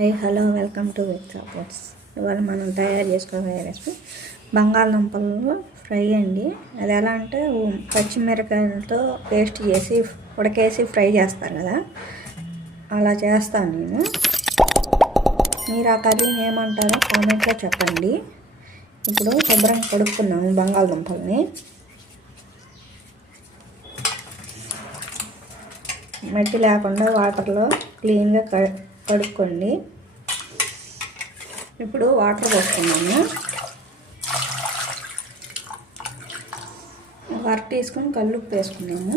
Hi hello welcome to veg supports. ఇవాళ మనం తయారు చేసుకోబోయే రెసిపీ బంగాళదుంపలు ఫ్రై అండి. అది ఎలా అంటే పచ్చిమిరకాయలతో పచ్చిమిరపకాయలతో పేస్ట్ చేసి ఉడకేసి ఫ్రై చేస్తారు కదా. అలా చేస్తాను నేను. మీరు ఆ కర్రీని ఏమంటారో కామెంట్లో చెప్పండి. ఇప్పుడు శుభ్రంగా కడుక్కున్నాము బంగాళదుంపల్ని. మట్టి లేకుండా వాటర్లో క్లీన్గా క కడుక్కోండి. ఇప్పుడు వాటర్ పోసుకున్నాము వర్క్ తీసుకొని టీ స్పూన్ కల్లుప్పు వేసుకున్నాము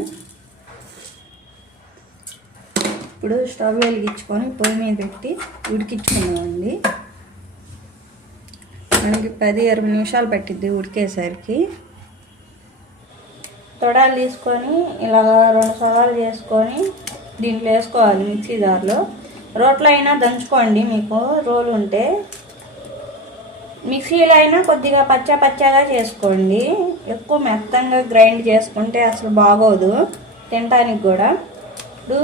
ఇప్పుడు స్టవ్ వెలిగించుకొని పొయ్యి మీద పెట్టి ఉడికించుకున్నామండి మనకి పది ఇరవై నిమిషాలు పట్టిద్ది ఉడికేసరికి. తొడాలు తీసుకొని ఇలా రెండు సవాలు చేసుకొని దీంట్లో వేసుకోవాలి మిక్సీ జార్లో. రోట్లో అయినా దంచుకోండి మీకు. రోలు ఉంటే మిక్సీలో అయినా కొద్దిగా పచ్చ పచ్చగా చేసుకోండి. ఎక్కువ మెత్తంగా గ్రైండ్ చేసుకుంటే అసలు బాగోదు తినటానికి కూడా. ఇప్పుడు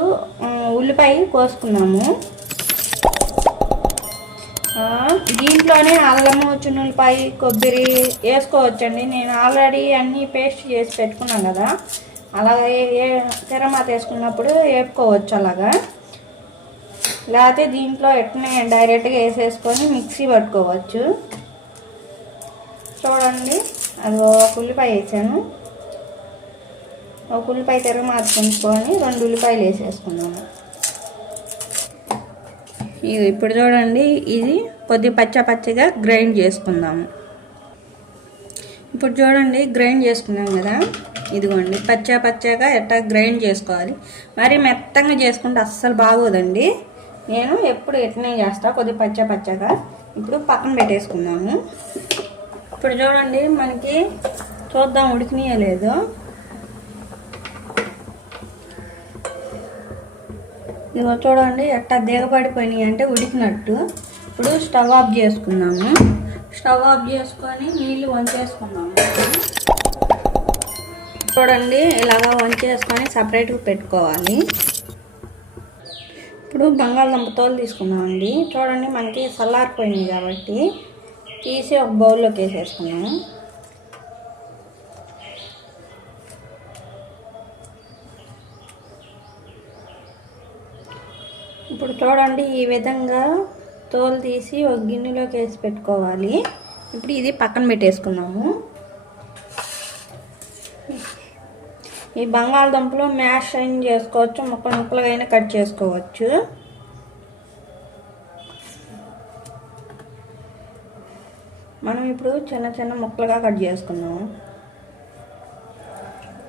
ఉల్లిపాయ కోసుకున్నాము. దీంట్లోనే అల్లము చున్నులపాయ కొబ్బరి వేసుకోవచ్చండి. నేను ఆల్రెడీ అన్నీ పేస్ట్ చేసి పెట్టుకున్నాను కదా. అలాగే ఏ తెరమాత వేసుకున్నప్పుడు వేపుకోవచ్చు అలాగా. లేకపోతే దీంట్లో ఎట్నే డైరెక్ట్గా వేసేసుకొని మిక్సీ పట్టుకోవచ్చు. చూడండి అది ఒక ఉల్లిపాయ వేసాను. ఒక ఉల్లిపాయ తెర కుంచుకొని రెండు ఉల్లిపాయలు వేసేసుకున్నాను ఇది ఇప్పుడు చూడండి ఇది కొద్ది పచ్చ పచ్చగా గ్రైండ్ చేసుకుందాము. ఇప్పుడు చూడండి గ్రైండ్ చేసుకున్నాం కదా. ఇదిగోండి పచ్చ పచ్చగా ఎట్టా గ్రైండ్ చేసుకోవాలి. మరి మెత్తంగా చేసుకుంటే అస్సలు బాగోదండి. నేను ఎప్పుడు ఎట్నే చేస్తా? కొద్ది పచ్చ పచ్చగా. ఇప్పుడు పక్కన పెట్టేసుకుందాము. ఇప్పుడు చూడండి మనకి చూద్దాం ఉడికినాయో లేదో ఇదిగో చూడండి ఎట్టా దిగబడిపోయినాయి అంటే ఉడికినట్టు. ఇప్పుడు స్టవ్ ఆఫ్ చేసుకున్నాము స్టవ్ ఆఫ్ చేసుకొని నీళ్ళు వంచేసుకున్నాము చూడండి ఇలాగా వంచేసుకొని సపరేట్గా పెట్టుకోవాలి. ఇప్పుడు బంగాళదుంప తోలు తీసుకున్నామండి. చూడండి మనకి చల్లారిపోయింది కాబట్టి తీసి ఒక బౌల్లోకి వేసేసుకున్నాము ఇప్పుడు చూడండి ఈ విధంగా తోలు తీసి ఒక గిన్నెలోకి వేసి పెట్టుకోవాలి. ఇప్పుడు ఇది పక్కన పెట్టేసుకున్నాము. ఈ బంగాళదుంపలు మ్యాష్ అయిన చేసుకోవచ్చు ముక్కలు ముక్కలుగా అయినా కట్ చేసుకోవచ్చు. మనం ఇప్పుడు చిన్న చిన్న ముక్కలుగా కట్ చేసుకున్నాము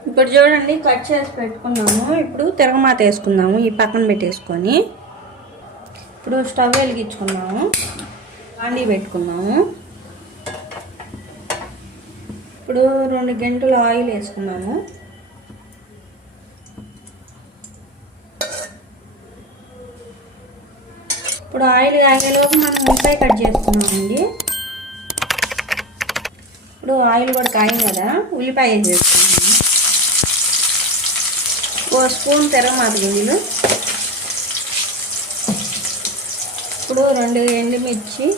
ఇప్పుడు చూడండి కట్ చేసి పెట్టుకున్నాము. ఇప్పుడు తిరగమాత వేసుకుందాము ఈ పక్కన పెట్టేసుకొని. ఇప్పుడు స్టవ్ వెలిగించుకున్నాము కాండీ పెట్టుకున్నాము ఇప్పుడు రెండు గంటలు ఆయిల్ వేసుకున్నాము ఇప్పుడు ఆయిల్ కాగేలోపు మనం ఉల్లిపాయ కట్ చేసుకున్నామండి. ఇప్పుడు ఆయిల్ కూడా కాయం కదా ఉల్లిపాయ వేసేసుకున్నాము ఓ స్పూన్ తెరమాత గింజలు ఇప్పుడు రెండు ఎండుమిర్చి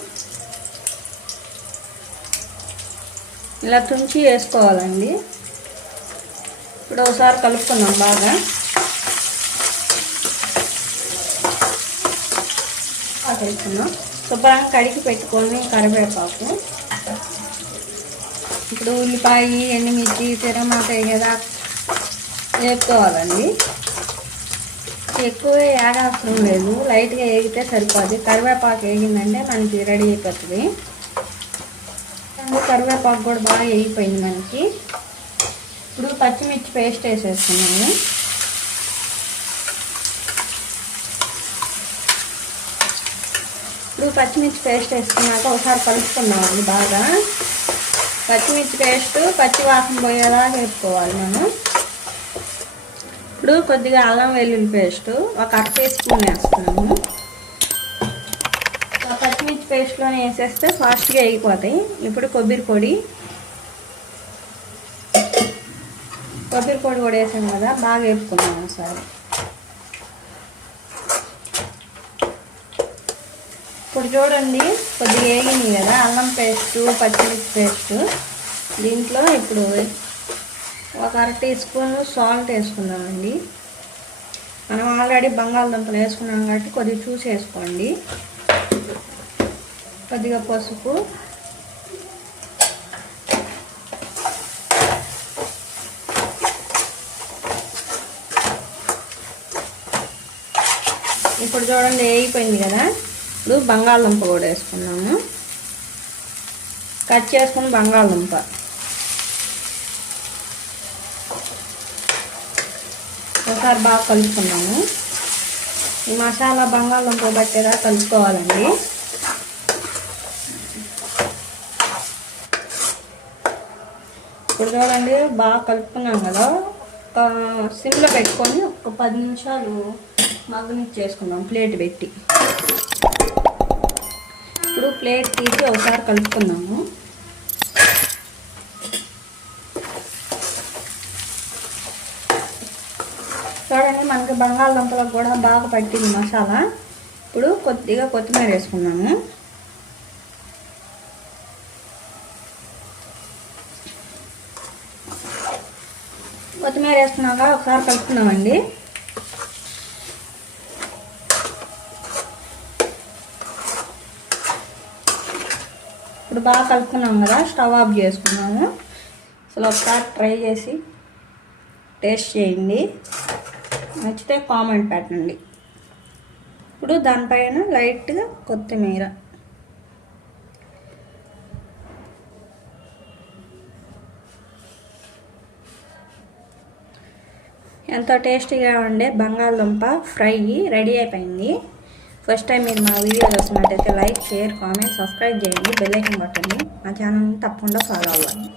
ఇలా తుంచి వేసుకోవాలండి. ఇప్పుడు ఒకసారి కలుపుకుందాం బాగా. వేసుకున్నాం శుభ్రంగా కడిగి పెట్టుకొని కరివేపాకు. ఇప్పుడు ఉల్లిపాయ ఎండుమిర్చి తెరమాత కదా వేపుకోవాలండి ఎక్కువ ఏగాల్సిన లేదు. లైట్గా వేగితే సరిపోద్ది. కరివేపాకు వేగిందంటే మనకి రెడీ అయిపోతుంది. కరివేపాకు కూడా బాగా వేగిపోయింది మనకి. ఇప్పుడు పచ్చిమిర్చి పేస్ట్ వేసేస్తున్నాము. పచ్చిమిర్చి పేస్ట్ వేసుకున్నాక ఒకసారి కలుపుకున్నామండి బాగా. పచ్చిమిర్చి పేస్ట్ పచ్చి వాసన వేసుకోవాలి మనం. ఇప్పుడు కొద్దిగా అల్లం వెల్లుల్లి పేస్ట్ ఒక అర టీ స్పూన్ వేస్తున్నాము ఆ పచ్చిమిర్చి పేస్ట్లోనే వేసేస్తే ఫాస్ట్గా అయిపోతాయి ఇప్పుడు కొబ్బరి పొడి. కొబ్బరి పొడి కూడా వేసాం కదా బాగా వేపుకున్నాం ఒకసారి. ఇప్పుడు చూడండి కొద్దిగా వేగింది కదా అల్లం పేస్ట్ పచ్చిమిర్చి పేస్ట్. దీంట్లో ఇప్పుడు ఒక అర టీ స్పూన్ సాల్ట్ వేసుకుందామండి. మనం ఆల్రెడీ బంగాళదుంపలు వేసుకున్నాం కాబట్టి కొద్దిగా చూసి వేసుకోండి. కొద్దిగా పసుపు. ఇప్పుడు చూడండి వేగిపోయింది కదా. ఇప్పుడు బంగాళదుంప కూడా వేసుకున్నాము. కట్ చేసుకుని బంగాళదుంప. ఒకసారి బాగా కలుపుకున్నాము ఈ మసాలా బంగాళదుంప బట్టేలా కలుపుకోవాలండి. ఇప్పుడు చూడండి బాగా కలుపుకున్నాం కదా. ఒక సిమ్లో పెట్టుకొని ఒక పది నిమిషాలు మగ్గనిచ్చేసుకుందాం ప్లేట్ పెట్టి. ఇప్పుడు ప్లేట్ తీసి ఒకసారి కలుపుకుందాము. చూడండి మనకి బంగాళదుంపలకు కూడా బాగా పట్టింది మసాలా. ఇప్పుడు కొద్దిగా కొత్తిమీర వేసుకున్నాము కొత్తిమీర వేసుకున్నాక ఒకసారి కలుపుకున్నామండి ఇప్పుడు బాగా కలుపుకున్నాం కదా స్టవ్ ఆఫ్ చేసుకున్నాము. అసలు ఒకసారి ట్రై చేసి టేస్ట్ చేయండి. నచ్చితే కామెంట్ పెట్టండి. ఇప్పుడు దానిపైన లైట్గా కొత్తిమీర. ఎంతో టేస్టీగా ఉండే బంగాళదుంప ఫ్రై రెడీ అయిపోయింది. ఫస్ట్ టైం మీరు మా వీడియో చూసినట్టయితే లైక్ షేర్ కామెంట్ సబ్స్క్రైబ్ చేయండి. బెల్లైకన్ ఐకన్ మా ఛానల్ని తప్పకుండా ఫాలో అవ్వండి.